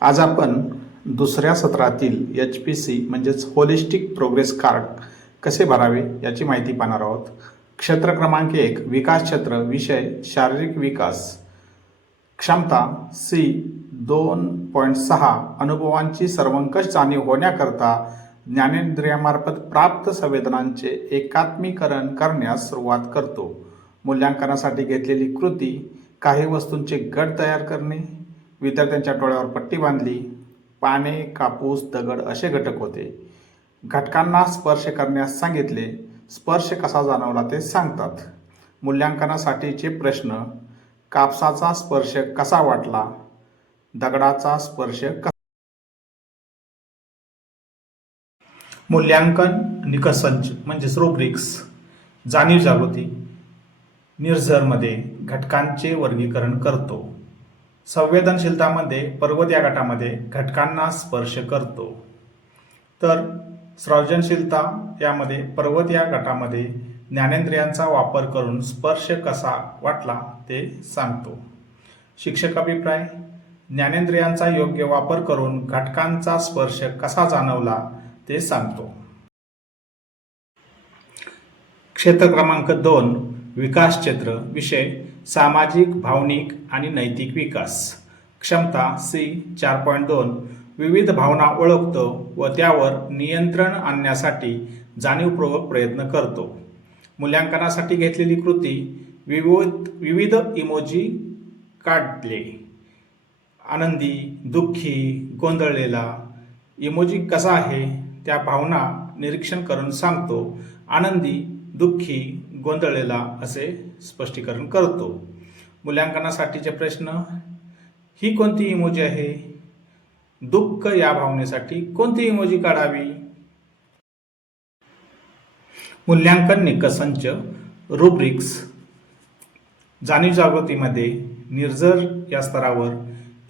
आज आपण दुसऱ्या सत्रातील HPC म्हणजेच होलिस्टिक प्रोग्रेस कार्ड कसे भरावे याची माहिती पाहणार आहोत. क्षेत्र क्रमांक 1 विकास क्षेत्र, विषय शारीरिक विकास, क्षमता C 2.6 अनुभवांची सर्वंकष जाणीव होण्याकरता ज्ञानेंद्रियामार्फत प्राप्त संवेदनांचे एकात्मीकरण करण्यास सुरुवात करतो. मूल्यांकनासाठी घेतलेली कृती, काही वस्तूंचे गट तयार करणे, विद्यार्थ्यांच्या डोळ्यावर पट्टी बांधली, पाने, कापूस, दगड असे घटक होते. घटकांना स्पर्श करण्यास सांगितले, स्पर्श कसा जाणवला ते सांगतात. मूल्यांकनासाठीचे प्रश्न, कापसाचा स्पर्श कसा वाटला, दगडाचा स्पर्श कसा. मूल्यांकन निकषसंच म्हणजेच रुब्रिक्स. जाणीव जागृती निर्झरमध्ये घटकांचे वर्गीकरण करतो. संवेदनशीलतामध्ये पर्वत या गटामध्ये घटकांना स्पर्श करतो. तर सृजनशीलता यामध्ये पर्वत या गटामध्ये ज्ञानेंद्रियांचा वापर करून स्पर्श कसा वाटला ते सांगतो. शिक्षक अभिप्राय, ज्ञानेंद्रियांचा योग्य वापर करून घटकांचा स्पर्श कसा जाणवला ते सांगतो. क्षेत्र क्रमांक 2 विकास क्षेत्र, विषय सामाजिक, भावनिक आणि नैतिक विकास, क्षमता C 4.2 विविध भावना ओळखतो व त्यावर नियंत्रण आणण्यासाठी जाणीवपूर्वक प्रयत्न करतो. मूल्यांकनासाठी घेतलेली कृती, विविध इमोजी काढले, आनंदी, दुःखी, गोंधळलेला. इमोजी कसा आहे त्या भावना निरीक्षण करून सांगतो. आनंदी, दुःखी, गोंधळलेला असे स्पष्टीकरण करतो. मूल्यांकनासाठीचे प्रश्न, ही कोणती इमोजी आहे, दुःख या भावनेसाठी कोणती इमोजी काढावी. मूल्यांकन निकषसंच रुब्रिक्स. जाणीव जागृतीमध्ये निर्झर या स्तरावर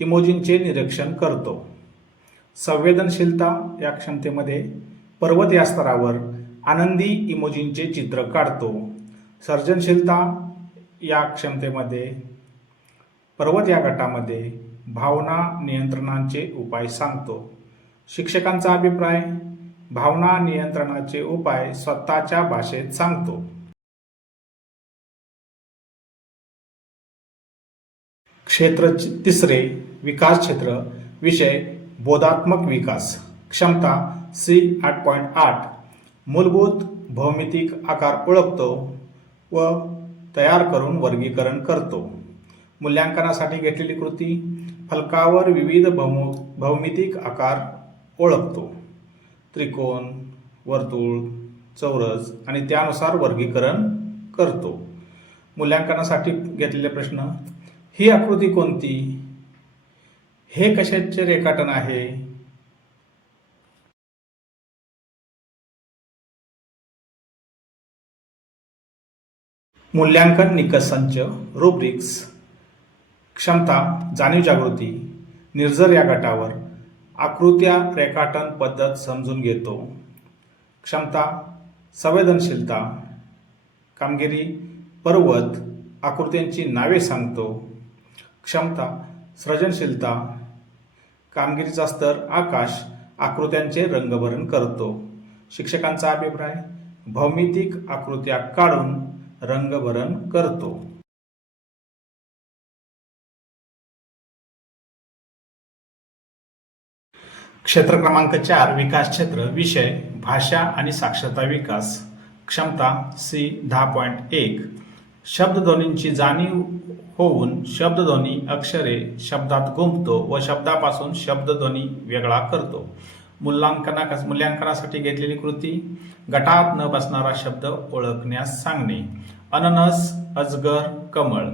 इमोजींचे निरीक्षण करतो. संवेदनशीलता या क्षमतेमध्ये पर्वत या स्तरावर आनंदी इमोजींचे चित्र काढतो. सर्जनशीलता या क्षमतेमध्ये पर्वत या गटामध्ये भावना नियंत्रणाचे उपाय सांगतो. शिक्षकांचा अभिप्राय, भावना नियंत्रणाचे उपाय स्वतःच्या भाषेत सांगतो. क्षेत्र 3 विकास क्षेत्र, विषय बोधात्मक विकास, क्षमता C 8.8 मूलभूत भौमितिक आकार ओळखतो व तयार करून वर्गीकरण करतो. मूल्यांकनासाठी घेतलेली कृती, फलकावर विविध भौमितिक आकार ओळखतो, त्रिकोण, वर्तुळ, चौरस आणि त्यानुसार वर्गीकरण करतो. मूल्यांकनासाठी घेतलेले प्रश्न, ही आकृती कोणती, हे कशाचे रेखाटन आहे. मूल्यांकन निकषसंच रुब्रिक्स. क्षमता जाणीव जागृती, निर्झर या गटावर आकृत्या रेखाटन पद्धत समजून घेतो. क्षमता संवेदनशीलता, कामगिरी पर्वत आकृत्यांची नावे सांगतो. क्षमता सृजनशीलता, कामगिरीचा स्तर आकाश आकृत्यांचे रंगभरण करतो. शिक्षकांचा अभिप्राय, भौमितिक आकृत्या काढून रंगभरण करतो. क्षेत्र क्रमांक 4 विकास क्षेत्र, विषय भाषा आणि साक्षरता विकास, क्षमता C 10.1 शब्दध्वनींची जाणीव होऊन शब्दध्वनी अक्षरे शब्दात गुंफतो व शब्दापासून शब्दध्वनी वेगळा करतो. मूल्यांकनासाठी घेतलेली कृती, गटात न बसणारा शब्द ओळखण्यास सांगणे. अननस, अजगर, कमळ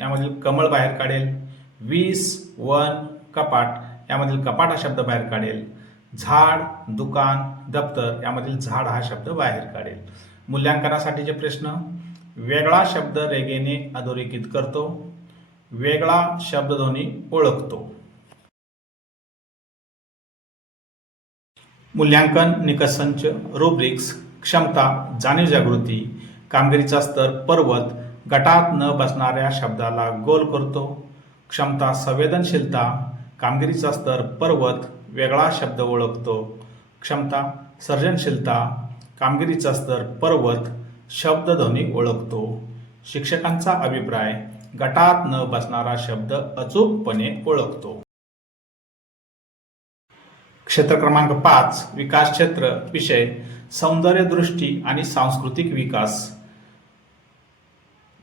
यामधील कमळ बाहेर काढेल. 20, वन, कपाट यामधील कपाट हा शब्द बाहेर काढेल. झाड, दुकान, दप्तर यामधील झाड हा शब्द बाहेर काढेल. मूल्यांकनासाठीचे प्रश्न, वेगळा शब्द रेघेने अधोरेखित करतो, वेगळा शब्दध्वनी ओळखतो. मूल्यांकन निकषसंच रुब्रिक्स. क्षमता जाणीव जागृती, कामगिरीचा स्तर पर्वत गटात न बसणाऱ्या शब्दाला गोल करतो. क्षमता संवेदनशीलता, कामगिरीचा स्तर पर्वत वेगळा शब्द ओळखतो. क्षमता सर्जनशीलता कामगिरीचा स्तर पर्वत शब्दध्वनी ओळखतो. शिक्षकांचा अभिप्राय गटात न बसणारा शब्द अचूकपणे ओळखतो. क्षेत्र क्रमांक 5 विकास क्षेत्र विषय सौंदर्यदृष्टी आणि सांस्कृतिक विकास.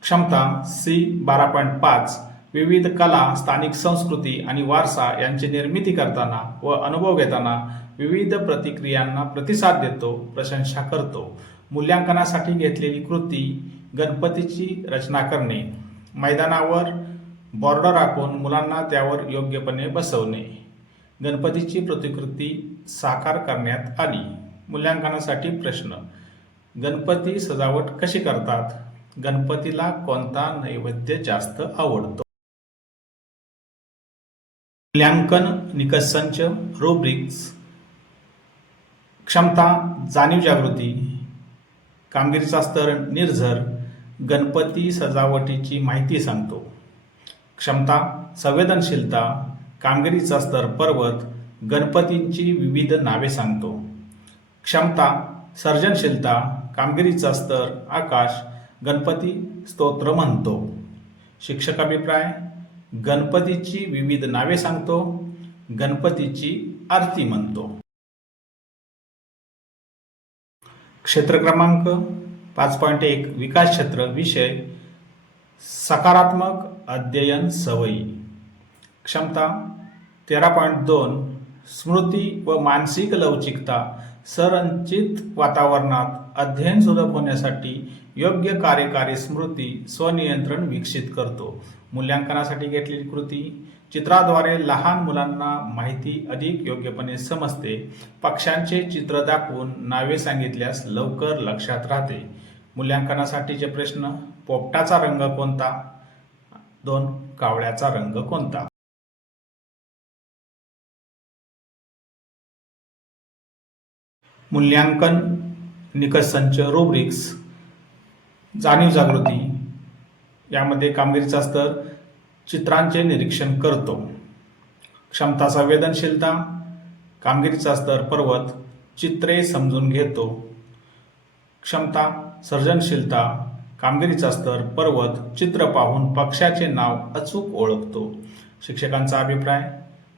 क्षमता C12.5 विविध कला स्थानिक संस्कृती आणि वारसा यांची निर्मिती करताना व अनुभव घेताना विविध प्रतिक्रियांना प्रतिसाद देतो, प्रशंसा करतो. मूल्यांकनासाठी घेतलेली कृती गणपतीची रचना करणे. मैदानावर बॉर्डर आखून मुलांना त्यावर योग्यपणे बसवणे. गणपतीची प्रतिकृती साकार करण्यात आली. मूल्यांकनासाठी प्रश्न. गणपती सजावट कशी करतात? गणपतीला कोणता नैवेद्य जास्त आवडतो? मूल्यांकन निकष संच रुब्रिक्स. क्षमता जाणीव जागृती कामगिरीचा स्तर निर्झर गणपती सजावटीची माहिती सांगतो. क्षमता संवेदनशीलता कामगिरीचा स्तर पर्वत गणपतींची विविध नावे सांगतो. क्षमता सर्जनशीलता कामगिरीचा स्तर आकाश गणपती स्तोत्र म्हणतो. शिक्षक अभिप्राय गणपतीची विविध नावे सांगतो, गणपतीची आरती म्हणतो. क्षेत्र क्रमांक 5.1 विकास क्षेत्र विषय सकारात्मक अध्ययन सवयी. क्षमता 13.2 स्मृती व मानसिक लवचिकता संरचित वातावरणात अध्ययन सुलभ होण्यासाठी योग्य कार्यकारी स्मृती स्वनियंत्रण विकसित करतो. मूल्यांकनासाठी घेतलेली कृती चित्राद्वारे लहान मुलांना माहिती अधिक योग्यपणे समजते. पक्ष्यांचे चित्र दाखवून नावे सांगितल्यास लवकर लक्षात राहते. मूल्यांकनासाठीचे प्रश्न. पोपटाचा रंग कोणता? 2 कावळ्याचा रंग कोणता? मूल्यांकन निकष संच रुब्रिक्स. जाणीव जागृती यामध्ये कामगिरीचा स्तर चित्रांचे निरीक्षण करतो. क्षमता संवेदनशीलता कामगिरीचा स्तर पर्वत चित्रे समजून घेतो. क्षमता सर्जनशीलता कामगिरीचा स्तर पर्वत चित्र पाहून पक्ष्याचे नाव अचूक ओळखतो. शिक्षकांचा अभिप्राय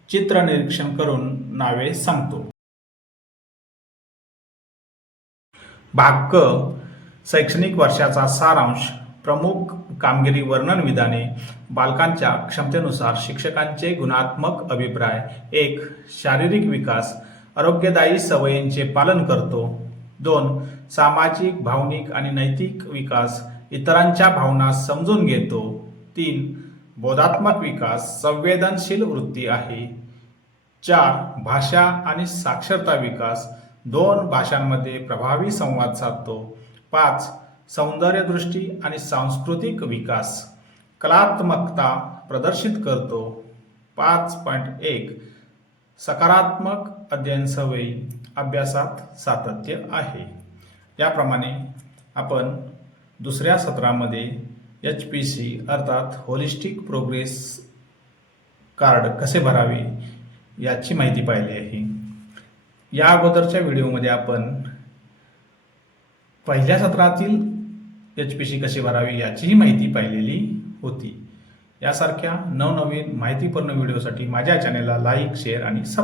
चित्र निरीक्षण करून नावे सांगतो. भाग क शैक्षणिक वर्षाचा सारांश. प्रमुख कामगिरी वर्णन विधाने. बालकांच्या क्षमतेनुसार शिक्षकांचे गुणात्मक अभिप्राय. 1 शारीरिक विकास आरोग्यदायी सवयींचे पालन करतो. 2 सामाजिक भावनिक आणि नैतिक विकास इतरांच्या भावना समजून घेतो. 3 बोधात्मक विकास संवेदनशील वृत्ती आहे. 4 भाषा आणि साक्षरता विकास 2 भाषांमध्ये प्रभावी संवाद साधतो. 5 सौंदर्यदृष्टी आणि सांस्कृतिक विकास कलात्मकता प्रदर्शित करतो. 5.1 सकारात्मक अध्ययन सवयी अभ्यासात सातत्य आहे. याप्रमाणे आपण दुसऱ्या सत्रामध्ये HPC अर्थात होलिस्टिक प्रोग्रेस कार्ड कसे भरावे याची माहिती पाहिली आहे. या अगोदरच्या व्हिडिओमध्ये आपण पहिल्या सत्रातील HPC कशी भरावी याचीही माहिती पाहिलेली होती. यासारख्या नवनवीन माहितीपूर्ण व्हिडिओसाठी माझ्या चॅनेलला लाईक, शेअर आणि सबस्क्राईब